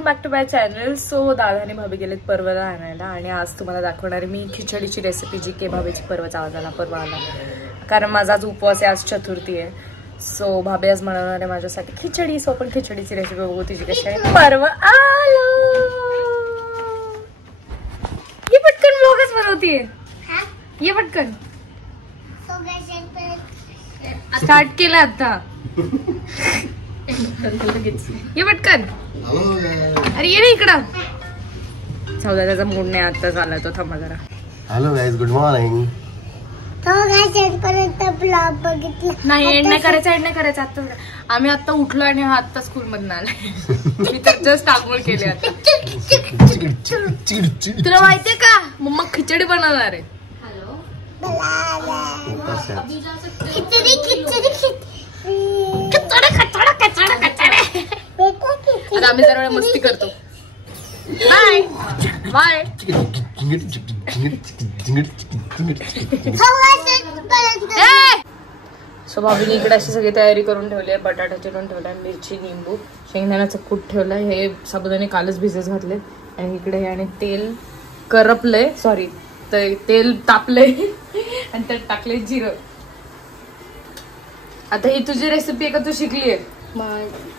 Welcome back to my channel. So दादा आणि भाभी गेलेत परवाला आणायला आणि आज तुम्हाला दाखवणार मी खिचडीची रेसिपी जी की भाभीची परवाचा आवाज आला परवा आला कारण माझा आज उपवास आहे, आज चतुर्थी आहे. सो भाभी आज बनवणार आहे माझ्यासाठी खिचडी. सो आपण खिचडीची रेसिपी बघू तिची कशी आहे. परवा आलो ये पटकन व्लॉगच बनवतीये ये पटकन स्टार्ट केलं आता ये पटकन. अरे ये ना इकडं. चौदा त्याचा मूड नाही आता झाला तो. थांबा जरा. Hello guys, good morning. नाही एंड नाही करायचं आता. आम्ही आता उठलो आणि हा आता स्कूल मधून आलाय. मी तर जस्ट आंघोळ केली आता. तुला माहितीये का मम्मा खिचडी बनवणार आहे. आता आम्ही जरा वेळा मस्ती करतो. Bye bye. सो भाभीने इकडे अशी सगळी तयारी करून ठेवली आहे. बटाटा चिरून ठेवलाय, मिरची, निंबू, शेंगदाण्याचं कूट ठेवलाय. हे साबुदाणे कालच भिजत घातले आणि इकडे आणि तेल करपलंय, सॉरी तेल तापलंय आणि त्यात टाकले जिरं. आता ही तुझी रेसिपी आहे का तू शिकली आहे?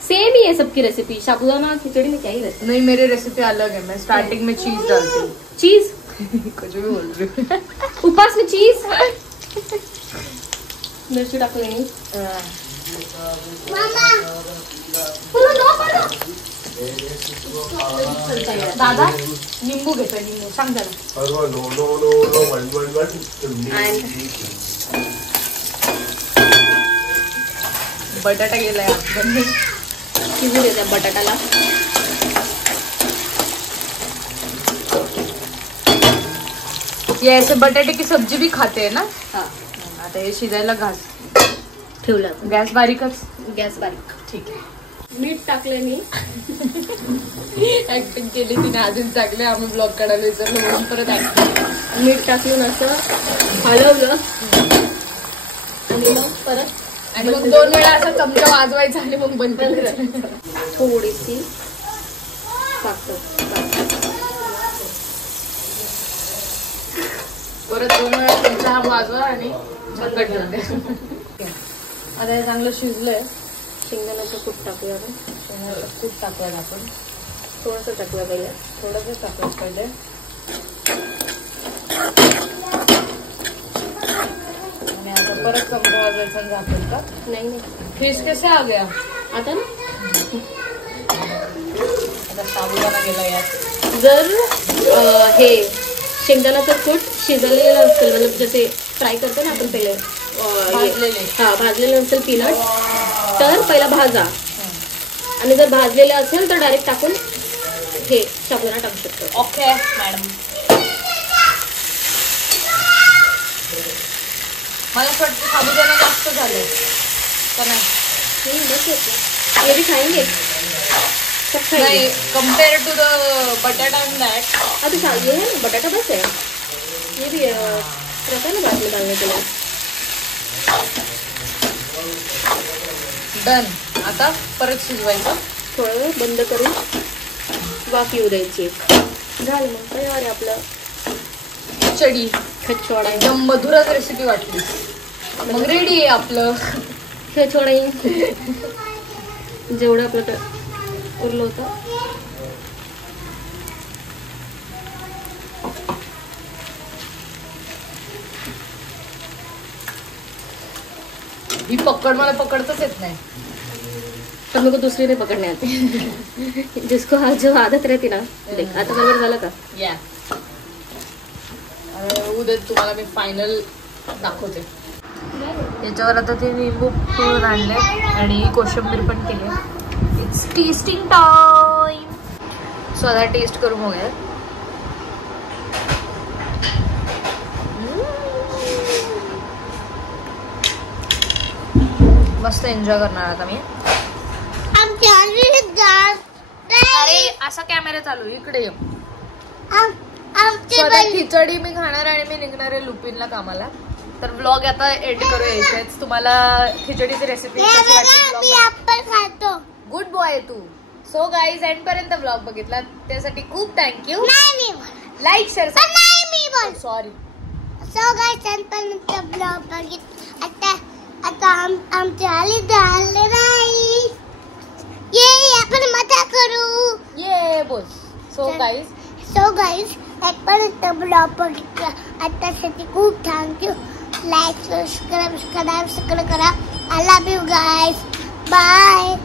सेम ही है सबकी रेसिपी. साबुदाना खिचड़ी में क्या ही रहता है? नहीं मेरी रेसिपी अलग है. मैं स्टार्टिंग में चीज डालती हूँ. चीज कुछ भी बोल रही हूँ. उपास में चीज मिर्ची टाक लेनी. दादा निंबू घेतोय. निंबू सांग जरा. बटाटा गेलाय शिजू देते बटाटाला. ये ऐसे बटाटे की सब्जी भी खाते हैं ना. हाँ. आता हे शिजायला घास ठेवला. गॅस बारीकच. गॅस बारीक. ठीक आहे. मीठ टाकले मी. ऍक्टिंग केली तिने, अजून टाकले. आम्ही ब्लॉग काढायला विचारलं म्हणून परत ऍक्टिंग. मीठ टाकून असं हलवलं आणि मग परत आणि मग 2 वेळा असा चमचा वाजवायचा आणि मग बंद करायचं. थोडीशी साखर परत 2 वेळा चमचा वाजवा आणि झाकण ठेवून द्या. आता हे चांगलं शिजलंय. शेंगदाण्याचं कूट टाकूया आपण. शेंगदाण्याचं कूट टाकूया आपण. थोडंसं टाकूया पहिले. थोडंसं टाकूया पहिले. आणि आता परत चमचा वाजवायचा झाकण का? नाही नाही. फिश कैसे आ गया आता ना. आता साबुदाणा गेला यात. जर हे शेंगदाण्याचं कूट शिजलेलं असेल, म्हणजे जसे फ्राय करतो ना आपण पहिले भाजलेले नसेल पीनट, तर पहिला भाजा. आणि जर भाजलेले असेल तर डायरेक्ट टाकून हे साबुदाणा टाकू शकतो. Okay madam. मला असं वाटतं साबुदाणा जास्त झालंय का नाही? बस होतं. ये भी खाएंगे सब नहीं कंपेयर टू द बटाटा एंड दैट. हाँ तो ये है बटाटा बस है. ये भी रहता है ना बाद में डालने के लिए. डन. आता परत शिजवायचं. थोडं वेळ बंद करून वाफ येऊ द्यायची. झालं मग तयार आहे आपलं खिचडी. खिचडा. एकदम मधुरच रेसिपी वाटली. मग रेडी आहे आपलं खिचडी. जेवढं आपलं उरलं होतं ही पकड मला पकडताच येत नाही. तर मेरे को दूसरी नहीं पकड़ने आती. जिसको जो आदत रहती ना. देख आता बरोबर झालं का? या उद्या तुम्हाला मी फायनल दाखवते. याच्यावर आता ते निंबू पिळून आणले आणि कोशिंबीर पण केली. It's testing time. सो आता टेस्ट करून बघूया. मस्त एन्जॉय करणार आता मी. अरे असा कॅमेरा चालू इकडे. खिचडी मी खाणार आणि मी निघणार आहे लुपिनला कामाला. तर व्लॉग आता एंड करूया. तुम्हाला खिचडीची रेसिपी कशी वाटली? गुड बॉय तू. सो गाईज एंड पर्यंत ब्लॉग बघितला त्यासाठी खूप thank you. Like share sorry. So guys end पर्यंत ब्लॉग बघितला. आता आमचे झाले नाही. ये आपण मजा करू. ये बोल. सो गाईज पर्यंत ब्लॉग बघितला आतासाठी खूप थँक्यू. लाईक सबस्क्राईब करा. I love you guys. Bye.